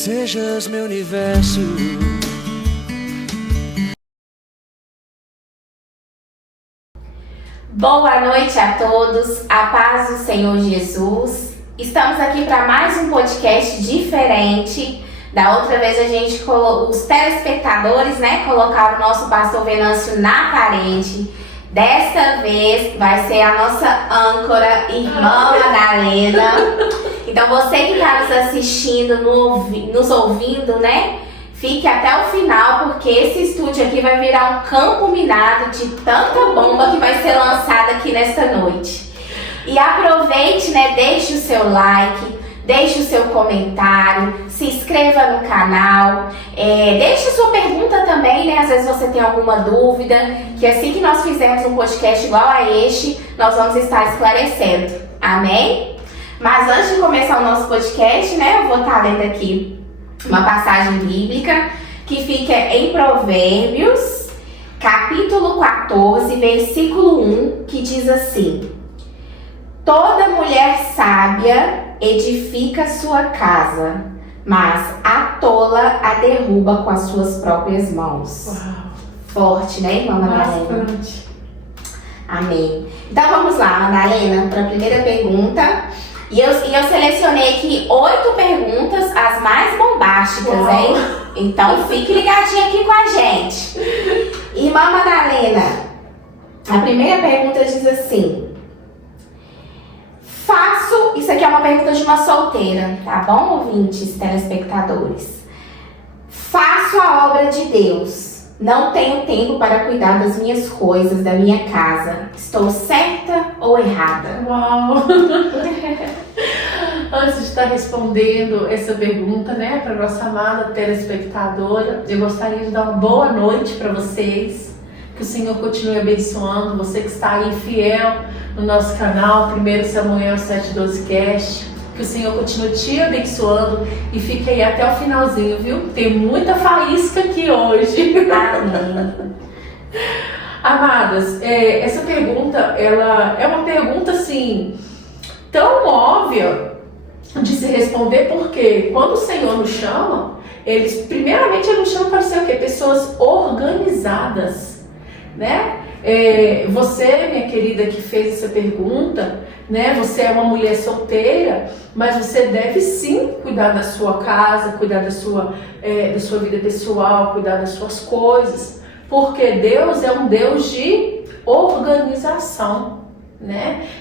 sejas meu universo. Boa noite a todos, a paz do Senhor Jesus. Estamos aqui para mais um podcast diferente. Da outra vez a gente os telespectadores, colocaram o nosso pastor Venâncio na parede. Desta vez vai ser a nossa âncora, irmã Madalena. Então você que está nos assistindo, nos ouvindo, fique até o final, porque esse estúdio aqui vai virar um campo minado de tanta bomba que vai ser lançada aqui nesta noite. E aproveite, deixe o seu like, deixe o seu comentário, se inscreva no canal, deixe a sua pergunta também, às vezes você tem alguma dúvida, que assim que nós fizermos um podcast igual a este, nós vamos estar esclarecendo, amém? Mas antes de começar o nosso podcast, eu vou estar lendo aqui uma passagem bíblica que fica em Provérbios, capítulo 14, versículo 1, que diz assim: toda mulher sábia edifica sua casa, mas a tola a derruba com as suas próprias mãos. Uau. Forte, irmã Madalena? Bastante. Amém. Então vamos lá, Madalena, para a primeira pergunta. E eu selecionei aqui 8 perguntas, as mais bombásticas, Uau. hein? Então fique ligadinha aqui com a gente. Irmã Madalena, a primeira pergunta diz assim: isso aqui é uma pergunta de uma solteira, tá bom, ouvintes, telespectadores? Faço a obra de Deus, não tenho tempo para cuidar das minhas coisas, da minha casa. Estou certa ou errada? Uau! Antes de estar respondendo essa pergunta, para nossa amada telespectadora, eu gostaria de dar uma boa noite para vocês. Que o Senhor continue abençoando você que está aí fiel no nosso canal, 1 Samuel 7:12 Cast. Que o Senhor continue te abençoando e fique aí até o finalzinho, viu? Tem muita faísca aqui hoje. Amém. Amadas, essa pergunta, ela é uma pergunta assim, tão óbvia de se responder, porque quando o Senhor nos chama, primeiramente ele nos chama para ser o quê? Pessoas organizadas. Você, minha querida, que fez essa pergunta, você é uma mulher solteira, mas você deve sim cuidar da sua casa, cuidar da sua vida pessoal, cuidar das suas coisas, porque Deus é um Deus de organização,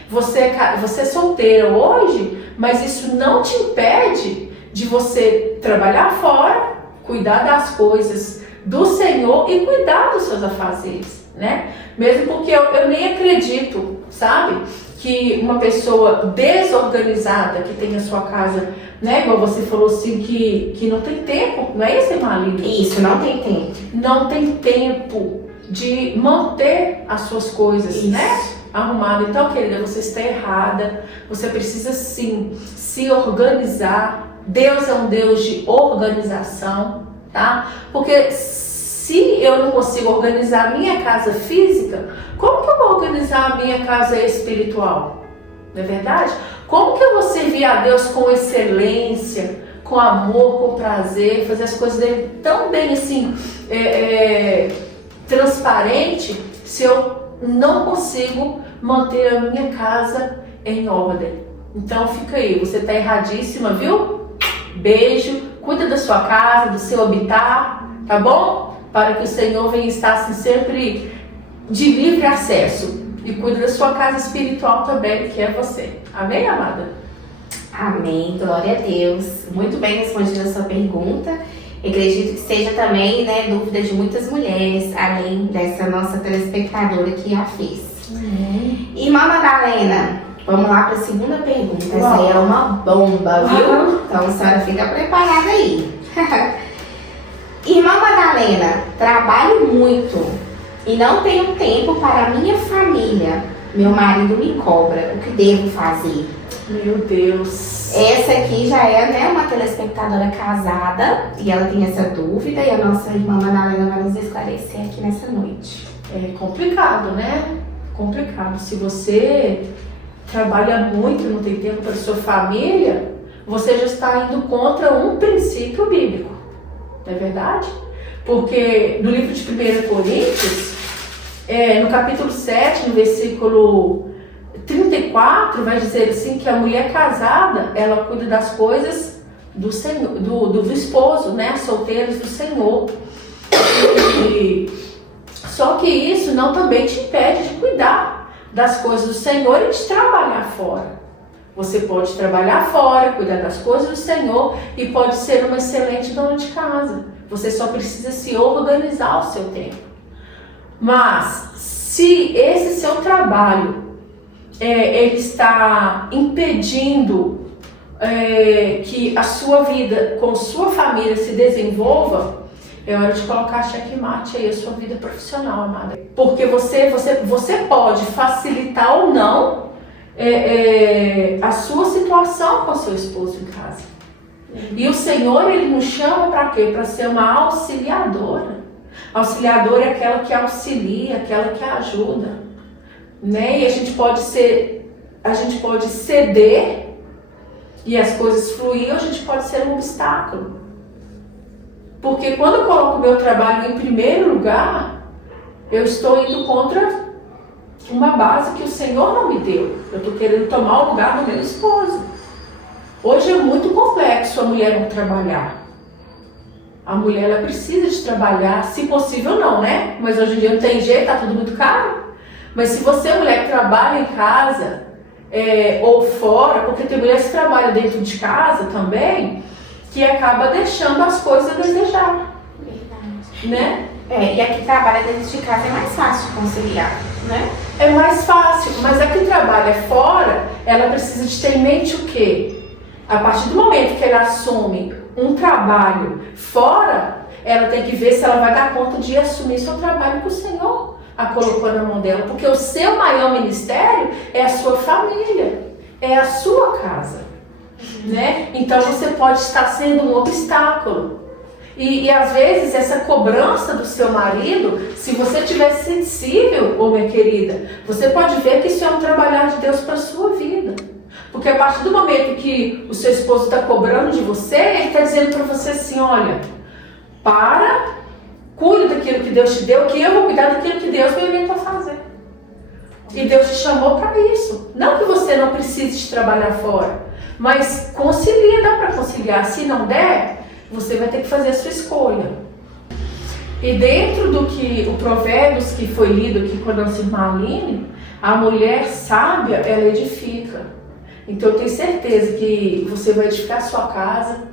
Você é solteira hoje, mas isso não te impede de você trabalhar fora, cuidar das coisas do Senhor e cuidar dos seus afazeres, Mesmo porque eu nem acredito, sabe, que uma pessoa desorganizada que tem a sua casa, igual você falou assim, que não tem tempo, não é esse, marido? Isso, não tem tempo. Não tem tempo de manter as suas coisas, arrumada. Então, querida, você está errada. Você precisa sim se organizar. Deus é um Deus de organização, tá? Porque se eu não consigo organizar a minha casa física, como que eu vou organizar a minha casa espiritual? Não é verdade? Como que eu vou servir a Deus com excelência, com amor, com prazer, fazer as coisas dele tão bem assim, transparente, se eu não consigo manter a minha casa em ordem? Então fica aí, você está erradíssima, viu? Beijo, cuida da sua casa, do seu habitat, tá bom? Para que o Senhor venha estar assim, sempre de livre acesso. E cuida da sua casa espiritual também, que é você. Amém, amada? Amém, glória a Deus. Muito bem respondida a sua pergunta. Eu acredito que seja também, dúvida de muitas mulheres, além dessa nossa telespectadora que a fez. Irmã Madalena, vamos lá para a segunda pergunta. Essa aí é uma bomba, viu? Então a senhora fica preparada aí. Irmã Madalena, trabalho muito e não tenho tempo para a minha família. Meu marido me cobra. O que devo fazer? Meu Deus. Essa aqui já é uma telespectadora casada e ela tem essa dúvida e a nossa irmã Madalena vai nos esclarecer aqui nessa noite. É complicado, Complicado. Se você trabalha muito, não tem tempo para sua família, você já está indo contra um princípio bíblico. Não é verdade? Porque no livro de 1 Coríntios, no capítulo 7, no versículo 34, vai dizer assim que a mulher casada, ela cuida das coisas do Senhor, do esposo, né? Solteiros do Senhor. Só que isso não também te impede de cuidar das coisas do Senhor e de trabalhar fora. Você pode trabalhar fora, cuidar das coisas do Senhor e pode ser uma excelente dona de casa. Você só precisa se organizar o seu tempo. Mas se esse seu trabalho ele está impedindo que a sua vida com sua família se desenvolva, é hora de colocar checkmate aí a sua vida profissional, amada. Porque você pode facilitar ou não a sua situação com seu esposo em casa. E o Senhor, Ele nos chama para quê? Para ser uma auxiliadora. Auxiliadora é aquela que auxilia, aquela que ajuda. Né? E a gente pode ceder e as coisas fluir, ou a gente pode ser um obstáculo. Porque quando eu coloco o meu trabalho em primeiro lugar, eu estou indo contra uma base que o Senhor não me deu. Eu estou querendo tomar o lugar do meu esposo. Hoje é muito complexo a mulher não trabalhar. A mulher ela precisa de trabalhar, se possível não, né? Mas hoje em dia não tem jeito, tá tudo muito caro. Mas se você, mulher, que trabalha em casa ou fora, porque tem mulheres que trabalham dentro de casa também, que acaba deixando as coisas a desejar. Verdade. Né? E a que trabalha dentro de casa é mais fácil de conciliar, né? É mais fácil, mas a que trabalha fora, ela precisa de ter em mente o quê? A partir do momento que ela assume um trabalho fora, ela tem que ver se ela vai dar conta de assumir seu trabalho que o Senhor a colocou na mão dela. Porque o seu maior ministério é a sua família, é a sua casa. Né? Então você pode estar sendo um obstáculo. E às vezes essa cobrança do seu marido, se você estiver sensível, minha querida, você pode ver que isso é um trabalhar de Deus para a sua vida. Porque a partir do momento que o seu esposo está cobrando de você, ele está dizendo para você assim, olha, cuida daquilo que Deus te deu, que eu vou cuidar daquilo que Deus me orientou a fazer. E Deus te chamou para isso. Não que você não precise de trabalhar fora, mas concilia, dá para conciliar. Se não der, você vai ter que fazer a sua escolha. E dentro do que o Provérbios que foi lido aqui com a nossa irmã Aline, a mulher sábia, ela edifica. Então eu tenho certeza que você vai edificar a sua casa,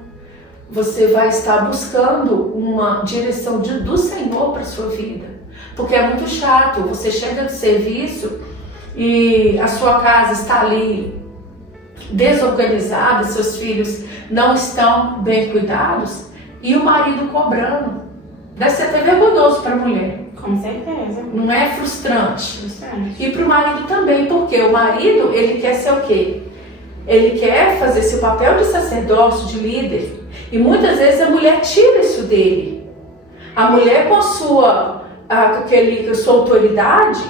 você vai estar buscando uma direção do Senhor para a sua vida. Porque é muito chato, você chega de serviço e a sua casa está ali desorganizada, seus filhos não estão bem cuidados e o marido cobrando. Deve ser até vergonhoso para a mulher. Com certeza. Não é frustrante? Frustrante. E para o marido também, porque o marido, ele quer ser o quê? Ele quer fazer seu papel de sacerdócio, de líder. E muitas vezes a mulher tira isso dele. A mulher com sua autoridade,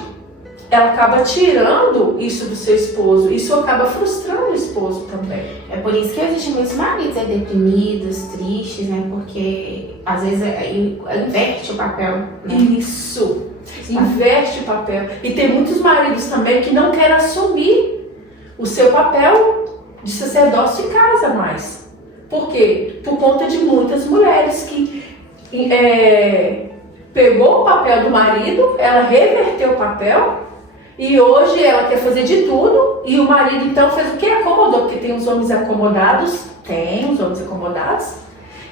ela acaba tirando isso do seu esposo. Isso acaba frustrando o esposo também. É por isso que existem muitos maridos deprimidos, tristes, né? Porque às vezes inverte o papel, né? Isso, inverte o papel. E tem muitos maridos também que não querem assumir o seu papel de sacerdócio em casa mais. Por quê? Por conta de muitas mulheres que pegou o papel do marido, ela reverteu o papel e hoje ela quer fazer de tudo e o marido então fez o que? Acomodou, porque tem os homens acomodados,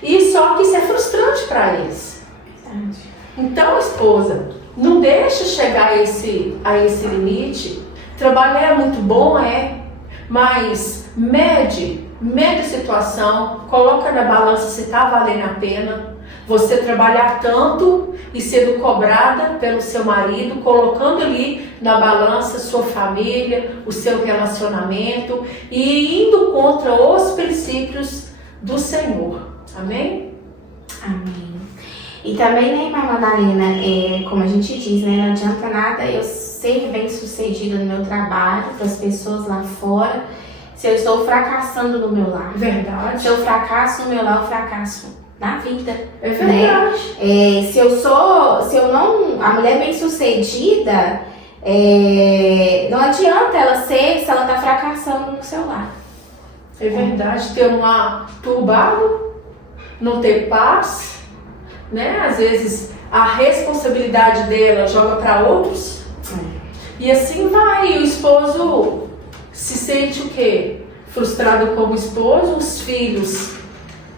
e só que isso é frustrante para eles. Então, esposa, não deixa chegar a esse limite. Trabalhar é muito bom, mas mede a situação, coloca na balança se está valendo a pena você trabalhar tanto e sendo cobrada pelo seu marido, colocando ali na balança sua família, o seu relacionamento e indo contra os princípios do Senhor. Amém? Amém. E também, né, irmã Madalena, como a gente diz, né, não adianta nada eu ser bem sucedida no meu trabalho, para as pessoas lá fora, se eu estou fracassando no meu lar. Verdade. Se eu fracasso no meu lar, eu fracasso na vida. É verdade. A mulher bem-sucedida, não adianta ela ser se ela está fracassando no seu lar. É verdade. Ter um lar turbado, não ter paz, né? Às vezes a responsabilidade dela joga para outros. E assim vai. E o esposo se sente o quê? Frustrado como esposo, os filhos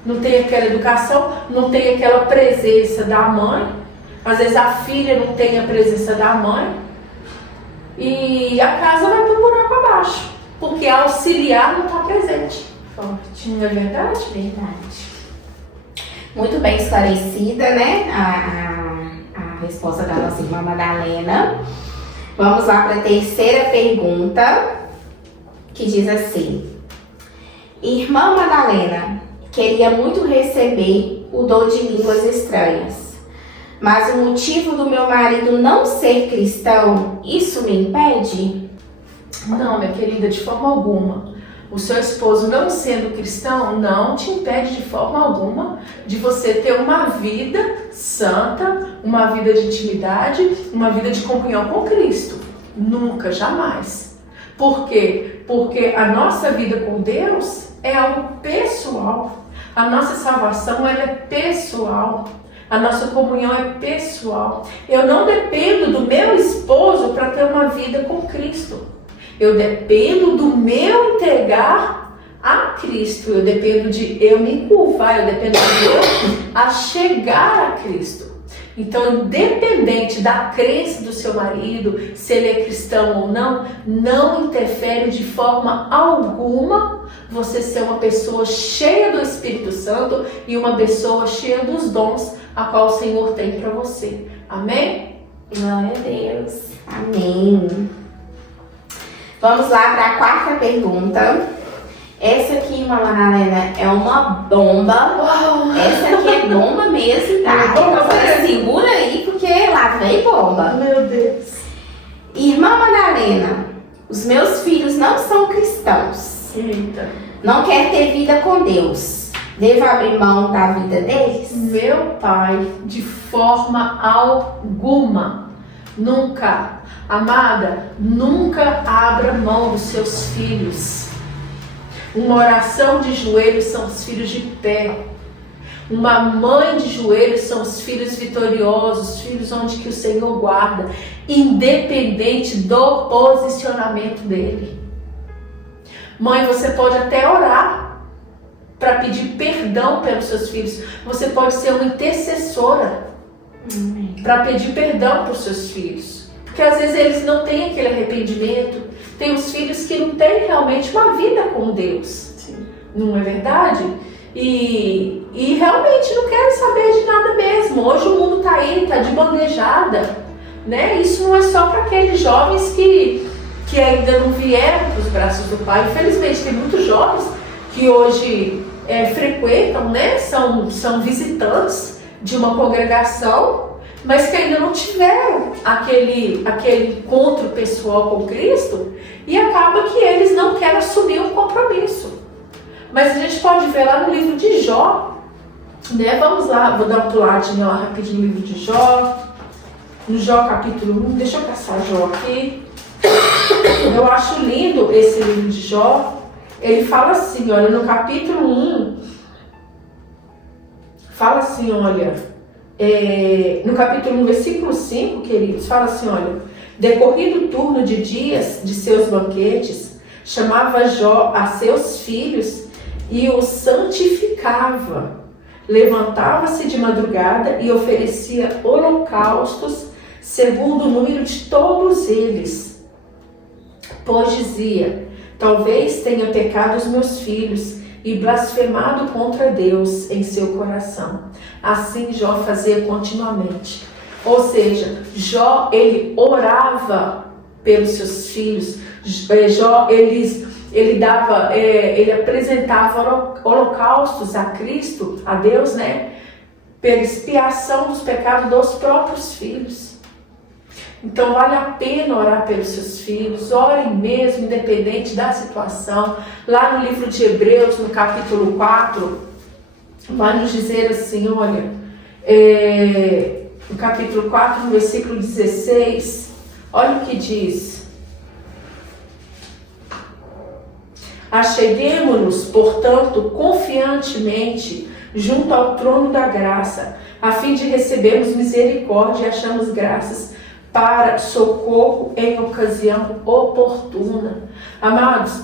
não tem aquela educação, não tem aquela presença da mãe. Às vezes a filha não tem a presença da mãe. E a casa vai pro buraco abaixo, porque a auxiliar não está presente. Forte, não é verdade? Verdade. Muito bem esclarecida, né? A resposta da nossa irmã Madalena. Vamos lá para a terceira pergunta, que diz assim: Irmã Madalena, queria muito receber o dom de línguas estranhas, mas o motivo do meu marido não ser cristão, isso me impede? Não, minha querida, de forma alguma. O seu esposo não sendo cristão não te impede de forma alguma de você ter uma vida santa, uma vida de intimidade, uma vida de comunhão com Cristo. Nunca, jamais. Por quê? Porque a nossa vida com Deus é algo pessoal. A nossa salvação ela é pessoal. A nossa comunhão é pessoal. Eu não dependo do meu esposo para ter uma vida com Cristo. Eu dependo do meu entregar a Cristo. Eu dependo de eu me curvar. Eu dependo de eu a chegar a Cristo. Então, independente da crença do seu marido, se ele é cristão ou não, não interfere de forma alguma você ser uma pessoa cheia do Espírito Santo e uma pessoa cheia dos dons a qual o Senhor tem para você. Amém? Glória a Deus. Amém. Vamos lá para a quarta pergunta. Essa aqui, irmã Madalena, é uma bomba. Uau. Essa aqui é bomba mesmo, tá? Então você segura aí, porque lá vem bomba. Meu Deus. Irmã Madalena, os meus filhos não são cristãos. Eita. Não quer ter vida com Deus. Devo abrir mão da vida deles? Meu pai, de forma alguma. Nunca. Amada, nunca abra mão dos seus filhos. Uma oração de joelhos são os filhos de pé. Uma mãe de joelhos são os filhos vitoriosos, os filhos onde que o Senhor guarda, independente do posicionamento dele. Mãe, você pode até orar para pedir perdão pelos seus filhos. Você pode ser uma intercessora para pedir perdão para os seus filhos. Porque às vezes eles não têm aquele arrependimento. Tem os filhos que não têm realmente uma vida com Deus. Sim. Não é verdade? E realmente não querem saber de nada mesmo. Hoje o mundo está aí, está de bandejada. Né? Isso não é só para aqueles jovens que ainda não vieram para os braços do Pai. Infelizmente tem muitos jovens que hoje frequentam, né? São visitantes de uma congregação, mas que ainda não tiveram aquele encontro pessoal com Cristo, e acaba que eles não querem assumir um compromisso. Mas a gente pode ver lá no livro de Jó, né? Vamos lá, vou dar uma puladinha lá rapidinho no livro de Jó, no Jó capítulo 1, deixa eu caçar Jó aqui. Eu acho lindo esse livro de Jó. Ele fala assim, olha, no capítulo 1, fala assim, olha, no capítulo 1, versículo 5, queridos, fala assim, olha: decorrido o turno de dias de seus banquetes, chamava Jó a seus filhos e os santificava. Levantava-se de madrugada e oferecia holocaustos segundo o número de todos eles. Pois dizia: talvez tenha pecado os meus filhos e blasfemado contra Deus em seu coração. Assim Jó fazia continuamente. Ou seja, Jó, ele orava pelos seus filhos. Jó, ele apresentava holocaustos a Cristo, a Deus, né? Pela expiação dos pecados dos próprios filhos. Então vale a pena orar pelos seus filhos, orem mesmo, independente da situação. Lá no livro de Hebreus, no capítulo 4, vai nos dizer assim, olha, no capítulo 4, no versículo 16, olha o que diz. Acheguemo-nos, portanto, confiantemente junto ao trono da graça, a fim de recebermos misericórdia e acharmos graças para socorro em ocasião oportuna. Amados,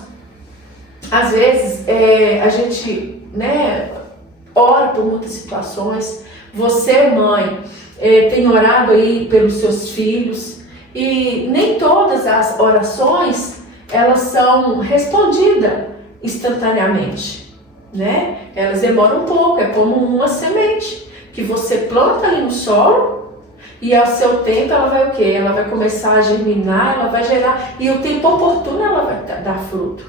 às vezes a gente, ora por muitas situações. Você, mãe, tem orado aí pelos seus filhos e nem todas as orações elas são respondidas instantaneamente, né? Elas demoram um pouco, é como uma semente que você planta ali no solo e ao seu tempo ela vai o quê? Ela vai começar a germinar, ela vai gerar e o tempo oportuno ela vai dar fruto.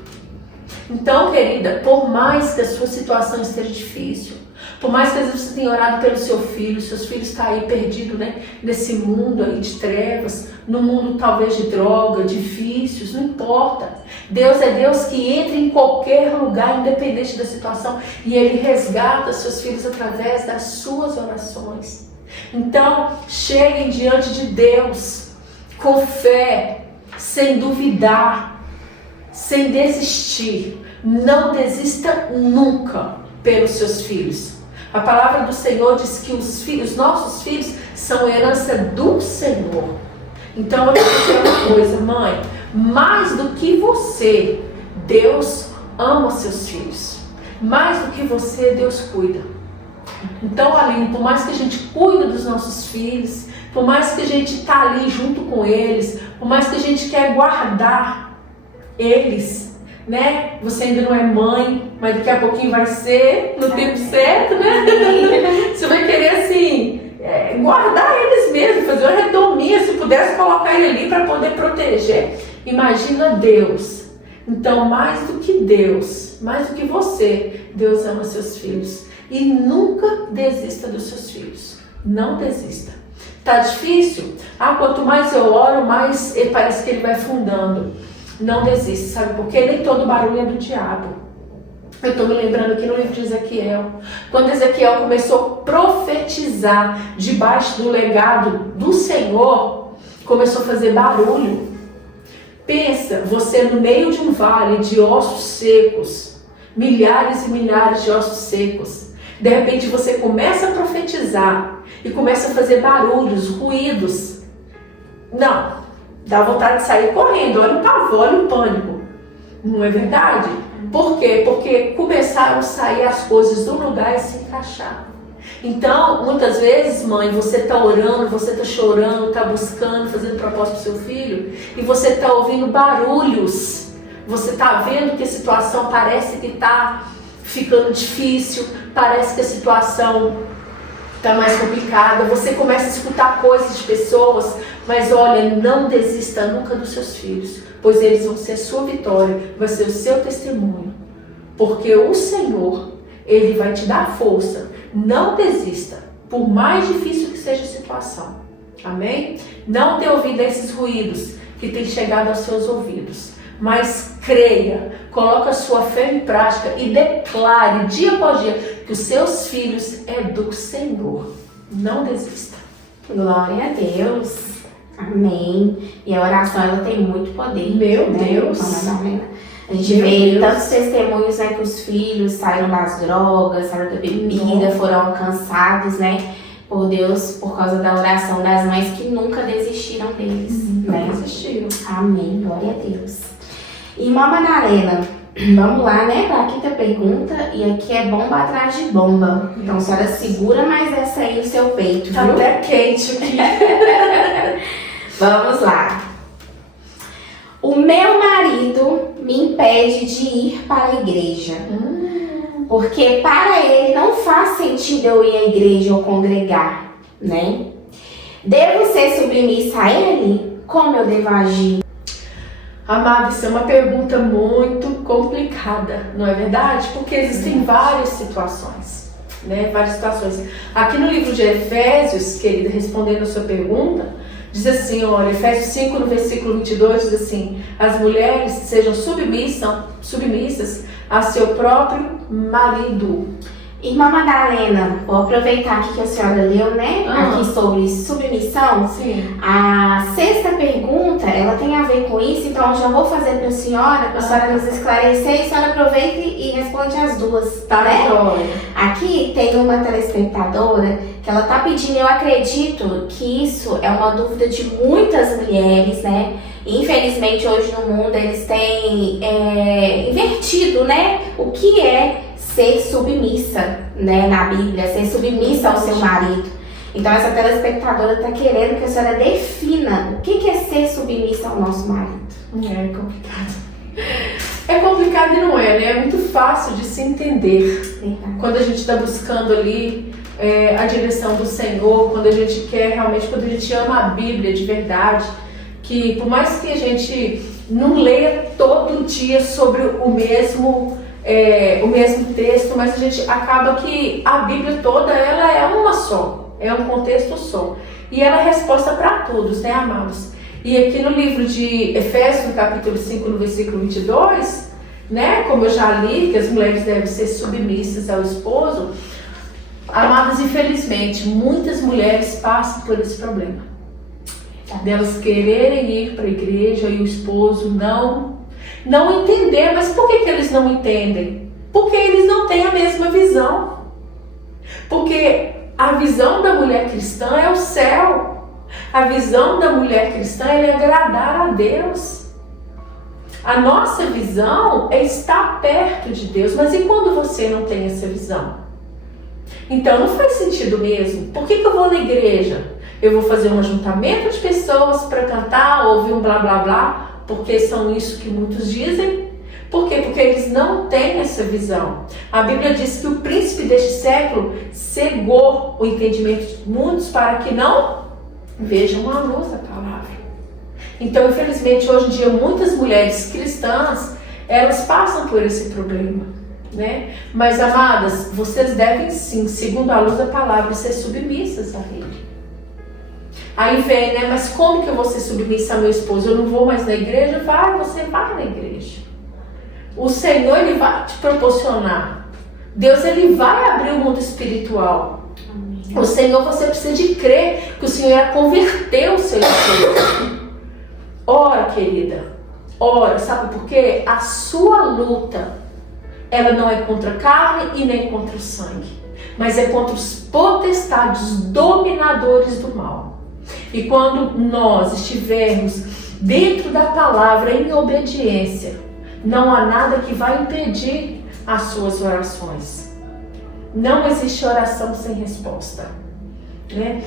Então, querida, por mais que a sua situação esteja difícil, por mais que às vezes você tenha orado pelo seu filho, seus filhos estão aí perdidos, nesse mundo aí de trevas, no mundo talvez de droga, de vícios, não importa. Deus é Deus que entra em qualquer lugar, independente da situação, e Ele resgata seus filhos através das suas orações. Então, cheguem diante de Deus com fé, sem duvidar, sem desistir. Não desista nunca pelos seus filhos. A palavra do Senhor diz que os nossos filhos são herança do Senhor. Então eu vou dizer uma coisa, mãe, mais do que você, Deus ama os seus filhos. Mais do que você, Deus cuida. Então, Aline, por mais que a gente cuida dos nossos filhos, por mais que a gente está ali junto com eles, por mais que a gente quer guardar eles, você ainda não é mãe, mas daqui a pouquinho vai ser, no tempo certo, Você vai querer assim, guardar eles mesmo, fazer uma redomia, se pudesse colocar ele ali para poder proteger. Imagina Deus. Então, mais do que Deus, mais do que você, Deus ama seus filhos. E nunca desista dos seus filhos. Não desista. Tá difícil? Quanto mais eu oro, mais parece que ele vai afundando. Não desista, sabe? Porque nem todo barulho é do diabo. Eu estou me lembrando aqui no livro de Ezequiel. Quando Ezequiel começou a profetizar debaixo do legado do Senhor, começou a fazer barulho. Pensa, você no meio de um vale de ossos secos, milhares e milhares de ossos secos. De repente você começa a profetizar e começa a fazer barulhos, ruídos. Não. Dá vontade de sair correndo, olha o pavor, olha o pânico. Não é verdade? Por quê? Porque começaram a sair as coisas do lugar e se encaixar. Então, muitas vezes, mãe, você está orando, você está chorando, está buscando, fazendo propósito para o seu filho, e você está ouvindo barulhos. Você está vendo que a situação parece que está ficando difícil, parece que a situação está mais complicada, você começa a escutar coisas de pessoas, mas olha, não desista nunca dos seus filhos, pois eles vão ser a sua vitória, vai ser o seu testemunho, porque o Senhor, Ele vai te dar força. Não desista, por mais difícil que seja a situação, amém? Não dê ouvido a esses ruídos que têm chegado aos seus ouvidos, mas creia, coloque a sua fé em prática e declare dia após dia que os seus filhos é do Senhor. Não desista. Glória a Deus. Amém. E a oração, ela tem muito poder. Meu Deus. A gente vê tantos testemunhos, que os filhos saíram das drogas, saíram da bebida, foram alcançados, por Deus, por causa da oração das mães que nunca desistiram deles. Não desistiram. Amém. Glória a Deus. Irmã Madalena, vamos lá, para a quinta pergunta, e aqui é bomba atrás de bomba. Então, a senhora segura mais essa aí no seu peito, viu? Tá até quente aqui. Vamos lá. O meu marido me impede de ir para a igreja, porque para ele não faz sentido eu ir à igreja ou congregar, Devo ser submissa a ele? Como eu devo agir? Amada, isso é uma pergunta muito complicada, não é verdade? Porque existem várias situações, Várias situações. Aqui no livro de Efésios, querida, respondendo a sua pergunta, Diz assim, olha, Efésios 5, no versículo 22, diz assim: as mulheres sejam submissas a seu próprio marido. Irmã Madalena, vou aproveitar aqui que a senhora leu, né? Aqui sobre submissão. Sim. A sexta pergunta, ela tem a ver com isso, então eu já vou fazer para a senhora nos esclarecer, e a senhora aproveita e responde as duas, Tá, né? Joia. Aqui tem uma telespectadora que ela tá pedindo, eu acredito que isso é uma dúvida de muitas mulheres, né? Infelizmente hoje no mundo eles têm invertido, né? O que é ser submissa, né, na Bíblia, ser submissa ao seu marido. Então essa telespectadora está querendo que a senhora defina o que é ser submissa ao nosso marido. É complicado. É complicado e não é, né? É muito fácil de se entender. Verdade. Quando a gente está buscando ali a direção do Senhor, quando a gente quer realmente, quando a gente ama a Bíblia de verdade, que por mais que a gente não leia todo dia sobre o mesmo texto, mas a gente acaba que a Bíblia toda ela é uma só, é um contexto só. E ela é resposta para todos, né, amados? E aqui no livro de Efésios, no capítulo 5, no versículo 22, né, como eu já li, que as mulheres devem ser submissas ao esposo, amados, infelizmente, muitas mulheres passam por esse problema. Delas quererem ir para a igreja e o esposo não entender. Mas por que eles não entendem? Porque eles não têm a mesma visão. Porque a visão da mulher cristã é o céu. A visão da mulher cristã é agradar a Deus. A nossa visão é estar perto de Deus. Mas e quando você não tem essa visão? Então não faz sentido mesmo. Por que eu vou na igreja? Eu vou fazer um ajuntamento de pessoas para cantar, ouvir um blá blá blá, porque são isso que muitos dizem. Por quê? Porque eles não têm essa visão. A Bíblia diz que o príncipe deste século cegou o entendimento de muitos para que não vejam a luz da palavra. Então, infelizmente, hoje em dia, muitas mulheres cristãs, elas passam por esse problema, né? Mas, amadas, vocês devem sim, segundo a luz da palavra, ser submissas a Ele. Aí vem, né? Mas como que eu vou ser submissa ao meu esposo? Eu não vou mais na igreja? Vai, você vai na igreja. O Senhor, Ele vai te proporcionar. Deus, Ele vai abrir o mundo espiritual. Amém. O Senhor, você precisa de crer que o Senhor ia converter o seu esposo. Ora, querida, ora, sabe por quê? A sua luta, ela não é contra a carne e nem contra o sangue, mas é contra os potestades dominadores do mal. E quando nós estivermos dentro da palavra em obediência, não há nada que vai impedir as suas orações. Não existe oração sem resposta, né?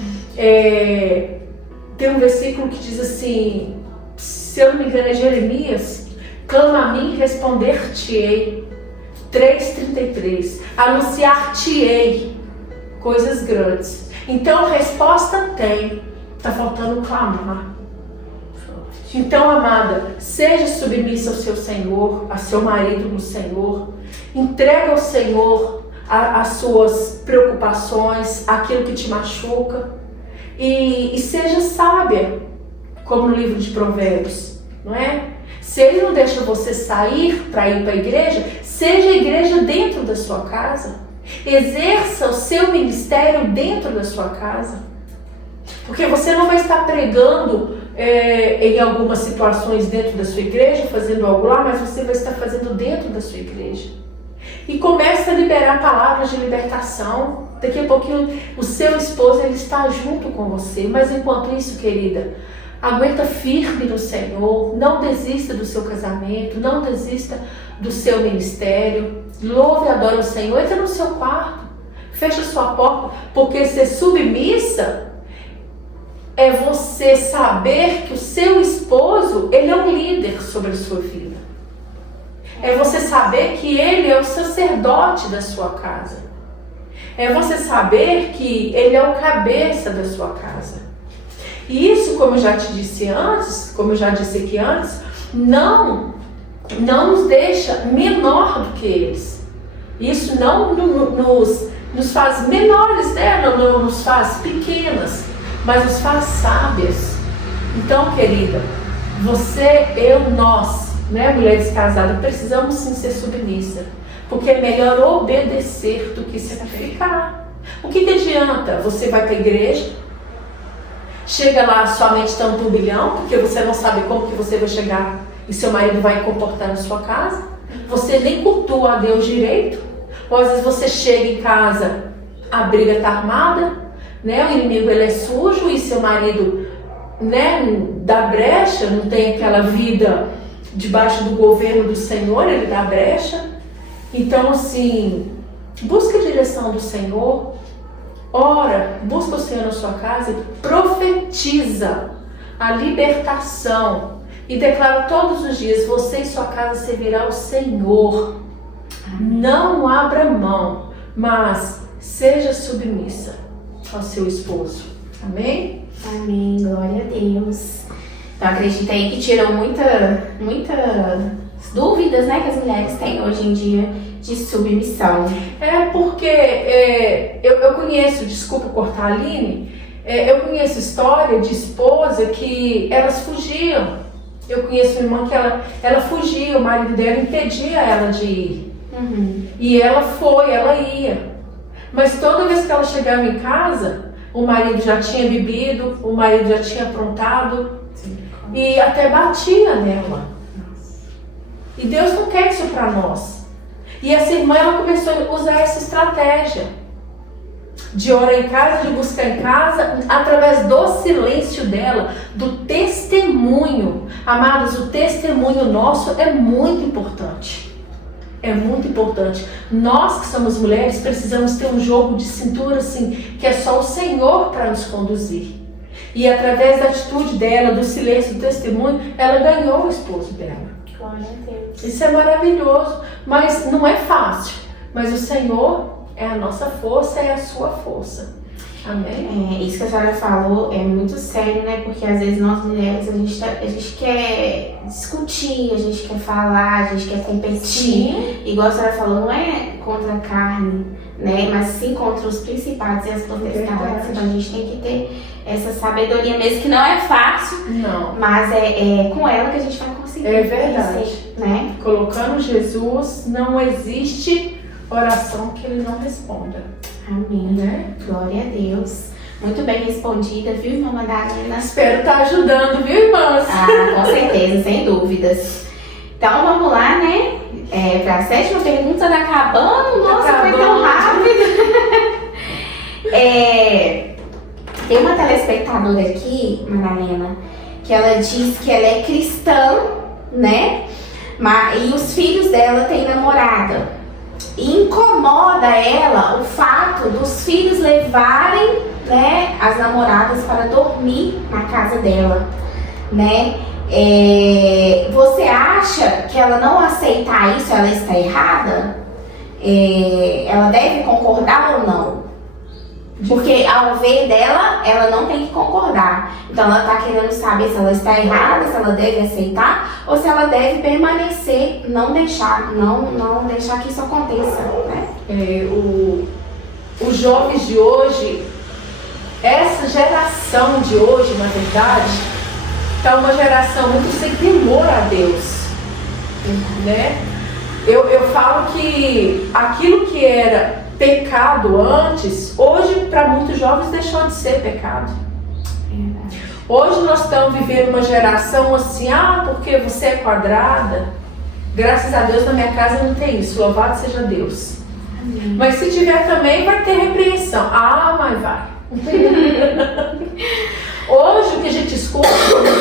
Tem um versículo que diz assim, se eu não me engano é Jeremias: clama a mim e responder-te-ei. 3:33. Anunciar-te-ei coisas grandes. Então resposta tem, está faltando clamar. Então, amada, seja submissa ao seu Senhor, a seu marido no Senhor. Entrega ao Senhor as suas preocupações, aquilo que te machuca, e seja sábia, como no livro de Provérbios, não é? Se Ele não deixa você sair para ir para a igreja, seja a igreja dentro da sua casa. Exerça o seu ministério dentro da sua casa. Porque você não vai estar pregando em algumas situações dentro da sua igreja, fazendo algo lá, mas você vai estar fazendo dentro da sua igreja. E começa a liberar palavras de libertação. Daqui a pouquinho o seu esposo, ele está junto com você. Mas enquanto isso, querida, aguenta firme no Senhor. Não desista do seu casamento, não desista do seu ministério. Louve e adore o Senhor. Entra no seu quarto, fecha sua porta, porque ser submissa é você saber que o seu esposo, ele é um líder sobre a sua vida. É você saber que ele é o sacerdote da sua casa. É você saber que ele é o cabeça da sua casa. E isso, como eu já te disse antes, como eu já disse aqui antes, não nos deixa menor do que eles. Isso não nos faz menores, né? Não nos faz pequenas, mas nos faz sábias. Então, querida, você, eu, nós, né, mulheres casadas, precisamos sim ser submissa, porque é melhor obedecer do que sacrificar. O que adianta? Você vai para a igreja, chega lá, sua mente está um turbilhão, porque você não sabe como que você vai chegar e seu marido vai comportar na sua casa. Você nem cultua a Deus direito. Ou às vezes você chega em casa, a briga está armada, né? O inimigo ele é sujo e seu marido, né, dá brecha, não tem aquela vida debaixo do governo do Senhor, ele dá brecha. Então, assim, busca a direção do Senhor, ora, busca o Senhor na sua casa e profetiza a libertação e declara todos os dias: você e sua casa servirá ao Senhor. Não abra mão, mas seja submissa ao seu esposo. Amém? Amém, glória a Deus. Então acredito aí que tirou muitas dúvidas, né, que as mulheres têm hoje em dia de submissão. É porque eu conheço, desculpa cortar a Aline, eu conheço história de esposa que elas fugiam. Eu conheço uma irmã que ela fugia, o marido dela impedia ela de ir. E ela ia. Mas toda vez que ela chegava em casa, o marido já tinha bebido, o marido já tinha aprontado. Sim. E até batia nela. E Deus não quer isso para nós. E essa irmã, ela começou a usar essa estratégia de orar em casa, de buscar em casa, através do silêncio dela, do testemunho. Amados, o testemunho nosso é muito importante. É muito importante. Nós que somos mulheres precisamos ter um jogo de cintura assim, que é só o Senhor para nos conduzir. E através da atitude dela, do silêncio, do testemunho, ela ganhou o esposo dela. Glória a Deus. Isso é maravilhoso, mas não é fácil. Mas o Senhor é a nossa força, é a sua força. Amém? Isso que a senhora falou é muito sério, né? Porque às vezes nós mulheres, a gente quer discutir, a gente quer falar, a gente quer competir. Sim. Igual a senhora falou, não é contra a carne, né? Mas sim contra os principados e as potestades. Então a gente tem que ter essa sabedoria mesmo, que não é fácil. Não. Mas é com ela que a gente vai conseguir. É verdade. Vencer, né? Colocando Jesus, não existe oração que ele não responda. Amém, né? Glória a Deus. Muito bem respondida, viu, irmã Madalena? Espero estar ajudando, viu, irmãs? Com certeza, sem dúvidas. Então vamos lá, né? Para a 7ª pergunta, tá acabando. Nossa, foi tão rápido. Tem uma telespectadora aqui, Madalena, que ela diz que ela é cristã, né? E os filhos dela têm namorada. E incomoda ela o fato dos filhos levarem, né, as namoradas para dormir na casa dela, né? Você acha que ela não aceitar isso, ela está errada? Ela deve concordar ou não? Porque ao ver dela, ela não tem que concordar. Então ela está querendo saber se ela está errada, se ela deve aceitar ou se ela deve permanecer, não deixar que isso aconteça, né? Os jovens de hoje, essa geração de hoje, na verdade, está uma geração muito sem temor a Deus, né? Eu falo que aquilo que era pecado antes, hoje para muitos jovens deixou de ser pecado. Hoje nós estamos vivendo uma geração assim, porque você é quadrada, graças a Deus na minha casa não tem isso, louvado seja Deus. Amém. Mas se tiver também vai ter repreensão. Mas vai. Hoje o que a gente escuta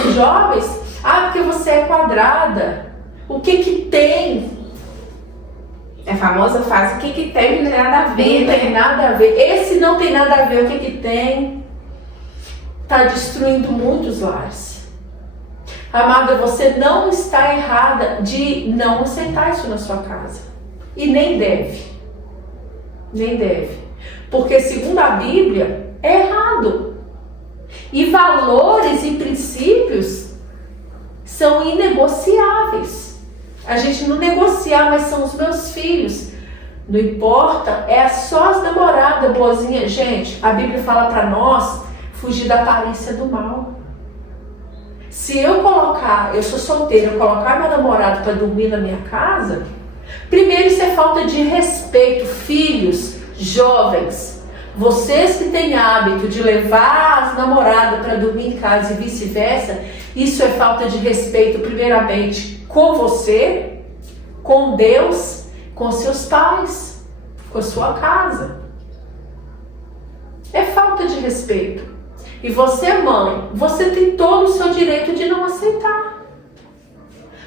dos jovens, porque você é quadrada, o que tem? É a famosa frase, o que tem não tem nada a ver. Não tem nada a ver. Esse não tem nada a ver, o que tem? Está destruindo muitos lares. Amada, você não está errada de não aceitar isso na sua casa. E nem deve. Nem deve. Porque segundo a Bíblia, é errado. E valores e princípios são inegociáveis. A gente não negocia, mas são os meus filhos. Não importa, é só as namoradas boazinhas. Gente, a Bíblia fala para nós fugir da aparência do mal. Se eu sou solteira, eu colocar meu namorado para dormir na minha casa, primeiro isso é falta de respeito. Filhos, jovens, vocês que têm hábito de levar as namoradas para dormir em casa e vice-versa, isso é falta de respeito, primeiramente, com você, com Deus, com seus pais, com a sua casa. É falta de respeito. E você, mãe, você tem todo o seu direito de não aceitar.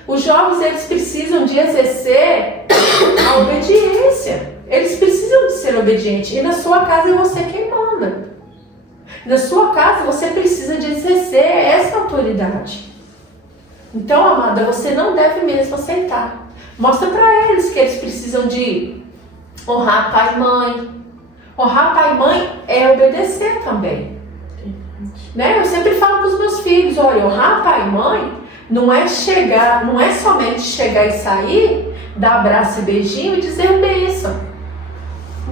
Os jovens, eles precisam de exercer a obediência. Eles precisam de ser obedientes. E na sua casa é você quem manda. Na sua casa você precisa de exercer essa autoridade. Então, amada, você não deve mesmo aceitar. Mostra para eles que eles precisam de honrar pai e mãe. Honrar pai e mãe é obedecer também. Né? Eu sempre falo para os meus filhos, olha, honrar pai e mãe não é somente chegar e sair, dar abraço e beijinho e dizer bênção.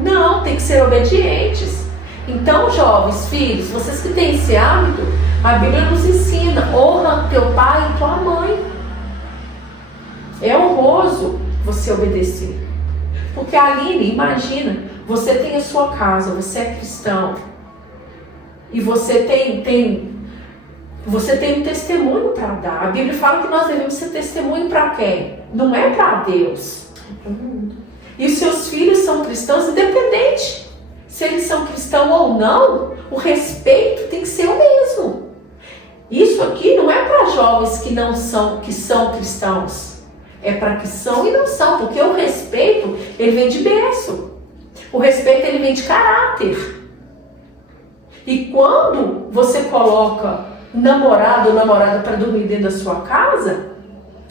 Não, tem que ser obedientes. Então, jovens, filhos, vocês que têm esse hábito, a Bíblia nos ensina, honra teu pai e tua mãe. É honroso você obedecer. Porque, Aline, imagina, você tem a sua casa, você é cristão, e você tem um testemunho para dar. A Bíblia fala que nós devemos ser testemunho para quem? Não é para Deus. E os seus filhos são cristãos, independente se eles são cristãos ou não, o respeito tem que ser o mesmo. Isso aqui não é para jovens que são cristãos. É para que são e não são, porque o respeito, ele vem de berço. O respeito, ele vem de caráter. E quando você coloca namorado ou namorada para dormir dentro da sua casa,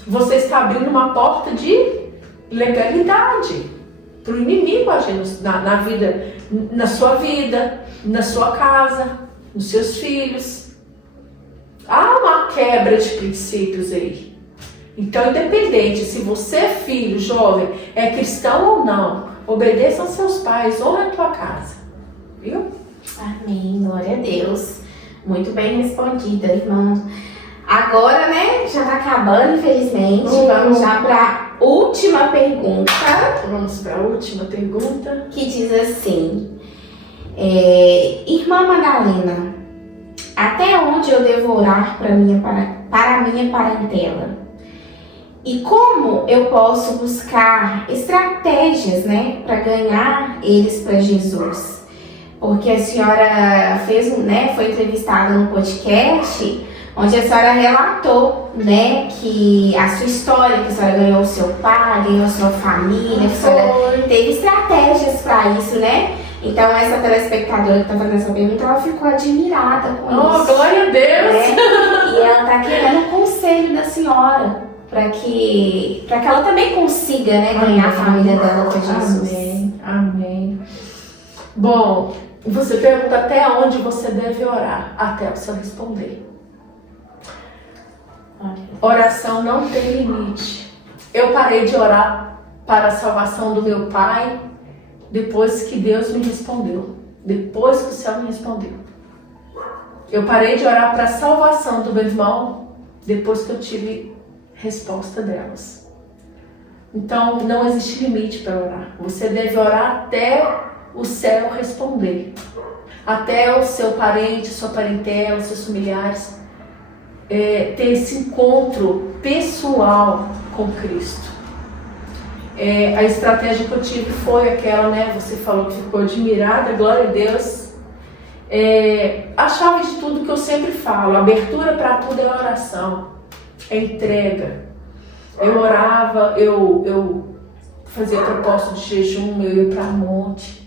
você está abrindo uma porta de legalidade para o inimigo agir na sua vida, na sua casa, nos seus filhos. Há uma quebra de princípios aí. Então, independente se você, filho, jovem, é cristão ou não, obedeça aos seus pais, honra a tua casa. Viu? Amém, glória a Deus. Muito bem respondida, irmã. Agora, né, já tá acabando, infelizmente. Vamos já para a última pergunta. Vamos para a última pergunta. Que diz assim: Irmã Madalena, até onde eu devo orar para a minha parentela? E como eu posso buscar estratégias, né, para ganhar eles para Jesus? Porque a senhora foi entrevistada no podcast, onde a senhora relatou, né, que a sua história, que a senhora ganhou o seu pai, ganhou a sua família, que a senhora teve estratégias para isso, né? Então essa telespectadora que está fazendo essa pergunta, ela ficou admirada com isso. Oh, glória a Deus! Né? E ela está querendo o conselho da senhora, para que ela também consiga, né, ganhar a família dela para Jesus. Amém, amém. Bom, você pergunta até onde você deve orar, até o Senhor responder. Oração não tem limite. Eu parei de orar para a salvação do meu pai depois que Deus me respondeu. Depois que o céu me respondeu. Eu parei de orar para a salvação do meu irmão depois que eu tive resposta delas. Então não existe limite para orar. Você deve orar até o céu responder. Até o seu parente, sua parentela, seus familiares ter esse encontro pessoal com Cristo. A estratégia que eu tive foi aquela, né? Você falou que ficou admirada, glória a Deus. A chave de tudo que eu sempre falo, a abertura para tudo é a oração, é entrega. Eu orava, eu fazia propósito de jejum, eu ia para monte.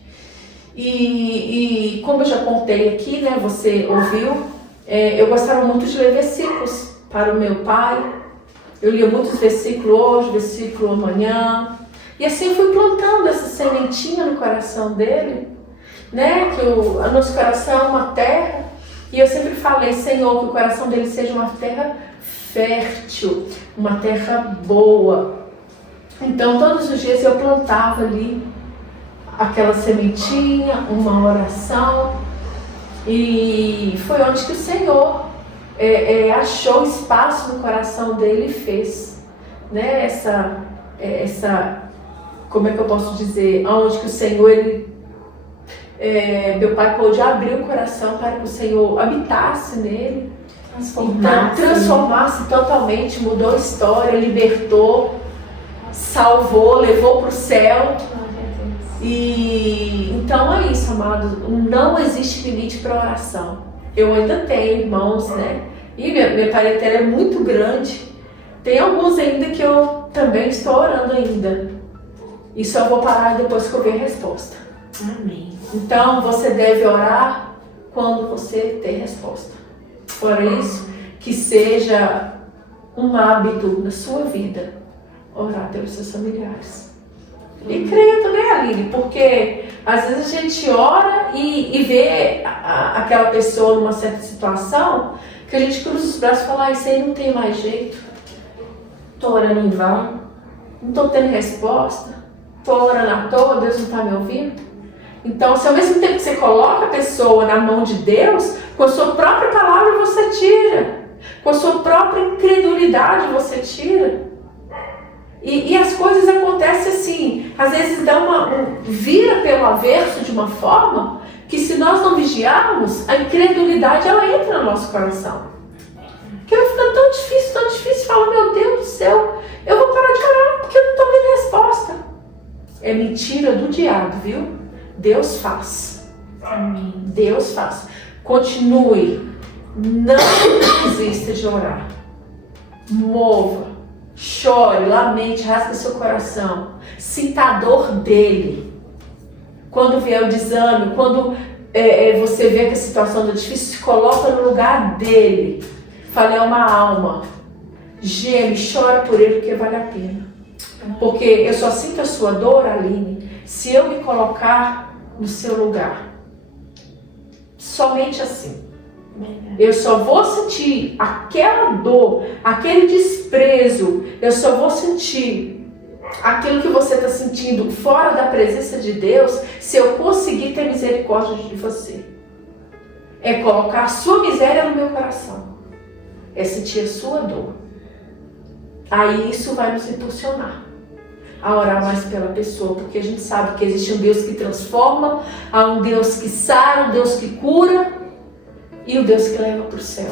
E como eu já contei aqui, né? Você ouviu, eu gostava muito de ler versículos para o meu pai. Eu lia muitos versículos hoje, versículo amanhã. E assim eu fui plantando essa sementinha no coração dele, né? Que o nosso coração é uma terra. E eu sempre falei, Senhor, que o coração dele seja uma terra fértil, uma terra boa. Então todos os dias eu plantava ali aquela sementinha, uma oração. E foi onde que o Senhor achou espaço no coração dele e fez, né? Como é que eu posso dizer? Onde que o Senhor, meu pai pôde abrir o coração para que o Senhor habitasse nele. Transformasse totalmente, mudou a história, libertou, salvou, levou para o céu. E então é isso, amados. Não existe limite para oração. Eu ainda tenho irmãos, né? E minha parentela é muito grande. Tem alguns ainda que eu também estou orando ainda. E só vou parar depois que eu ver a resposta. Amém. Então você deve orar quando você ter resposta. Por isso, que seja um hábito na sua vida orar pelos seus familiares. E creia também, Aline, porque às vezes a gente ora e vê aquela pessoa numa certa situação que a gente cruza os braços e fala, isso aí não tem mais jeito. Estou orando em vão, não estou tendo resposta, estou orando à toa, Deus não está me ouvindo. Então, se ao mesmo tempo que você coloca a pessoa na mão de Deus, com a sua própria palavra você tira, com a sua própria incredulidade você tira. E as coisas acontecem assim, às vezes vira pelo averso de uma forma que, se nós não vigiarmos, a incredulidade ela entra no nosso coração. Porque fica tão difícil, fala, meu Deus do céu, eu vou parar de orar porque eu não estou vendo resposta. É mentira do diabo, viu? Deus faz. Amém. Deus faz. Continue. Não desista de orar. Mova. Chore, lamente, rasgue seu coração. Sinta a dor dele. Quando vier o desânimo, quando você vê que a situação está difícil, se coloca no lugar dele. Fale, é uma alma. Geme, chora por ele, porque vale a pena. Porque eu só sinto a sua dor, Aline, se eu me colocar no seu lugar. Somente assim. Eu só vou sentir aquela dor, aquele desprezo. Eu só vou sentir aquilo que você está sentindo fora da presença de Deus se eu conseguir ter misericórdia de você. É colocar a sua miséria no meu coração. É sentir a sua dor. Aí isso vai nos impulsionar a orar mais pela pessoa, porque a gente sabe que existe um Deus que transforma, há um Deus que sara, um Deus que cura e o Deus que leva para o céu.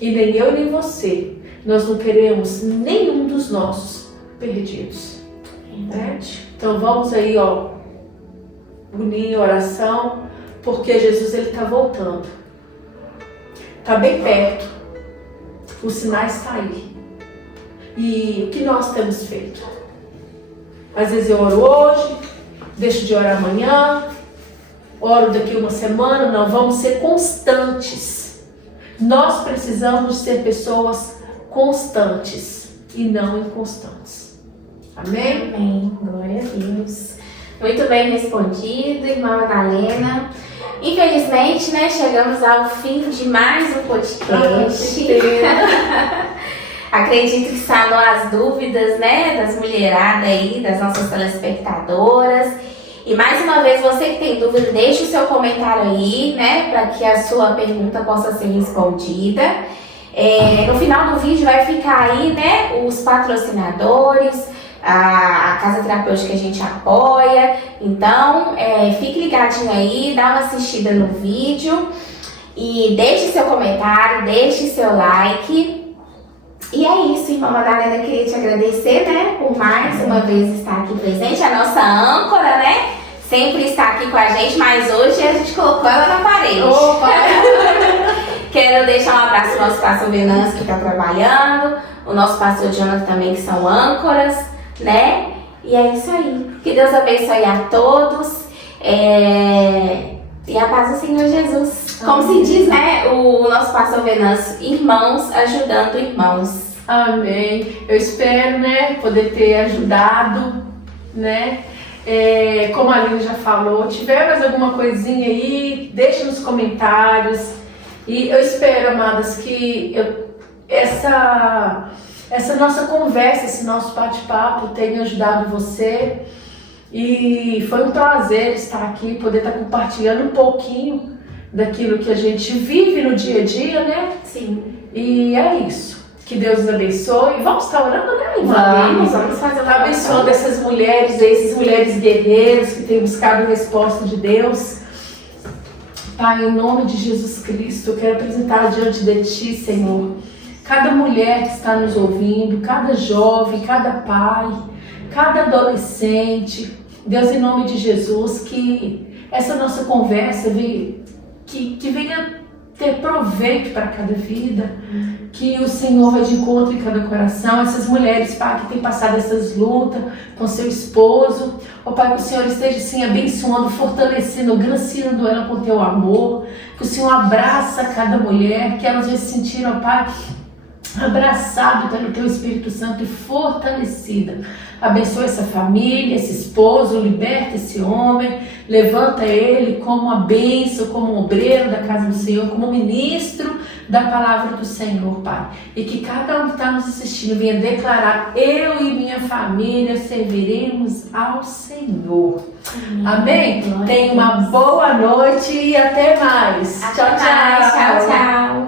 E nem eu nem você, nós não queremos nenhum dos nossos perdidos. Verdade. Então vamos aí, unir em oração, porque Jesus ele está voltando. Está bem perto. Os sinais estão aí. E o que nós temos feito? Às vezes eu oro hoje, deixo de orar amanhã, oro daqui uma semana. Não, vamos ser constantes. Nós precisamos ser pessoas constantes e não inconstantes. Amém? Amém. Glória a Deus. Muito bem respondido, irmã Madalena. Infelizmente, né, chegamos ao fim de mais um podcast. Acredito que sanou as dúvidas, né, das mulheradas aí, das nossas telespectadoras. E mais uma vez, você que tem dúvida, deixe o seu comentário aí, né, para que a sua pergunta possa ser respondida. No final do vídeo vai ficar aí, né, os patrocinadores, a casa terapêutica que a gente apoia. Então, fique ligadinho aí, dá uma assistida no vídeo e deixe seu comentário, deixe seu like. E é isso, irmã Madalena, queria te agradecer, né, por mais uma vez estar aqui presente, a nossa âncora, né, sempre está aqui com a gente, mas hoje a gente colocou ela na parede. Opa! Quero deixar um abraço ao nosso pastor Venâncio, que está trabalhando, o nosso pastor Jonathan também, que são âncoras, né, e é isso aí. Que Deus abençoe a todos, e a paz do Senhor Jesus. Como se diz, né, o nosso pastor Venâncio, irmãos ajudando irmãos. Amém. Eu espero, né, poder ter ajudado, né? Como a Aline já falou, tiver mais alguma coisinha aí, deixa nos comentários. E eu espero, amadas, que essa nossa conversa, esse nosso bate-papo tenha ajudado você. E foi um prazer estar aqui, poder estar compartilhando um pouquinho daquilo que a gente vive no dia a dia, né? Sim. E é isso. Que Deus nos abençoe. Vamos estar orando, né, Vamos fazer uma Tá abençoando essas mulheres, essas mulheres guerreiras que têm buscado a resposta de Deus. Pai, em nome de Jesus Cristo, eu quero apresentar diante de Ti, Senhor, cada mulher que está nos ouvindo, cada jovem, cada pai, cada adolescente. Deus, em nome de Jesus, que essa nossa conversa que venha ter proveito para cada vida, que o Senhor vai de encontro em cada coração. Essas mulheres, Pai, que têm passado essas lutas com seu esposo, ó Pai, que o Senhor esteja assim abençoando, fortalecendo, graciando ela com teu amor, que o Senhor abraça cada mulher, que elas já se sentiram, ó Pai, abraçado pelo teu Espírito Santo e fortalecida. Abençoa essa família, esse esposo, liberta esse homem, levanta ele como uma bênção, como um obreiro da casa do Senhor, como ministro da palavra do Senhor, Pai. E que cada um que está nos assistindo venha declarar: eu e minha família serviremos ao Senhor. Amém? Tenha uma boa noite e até mais. Até mais. Tchau, tchau.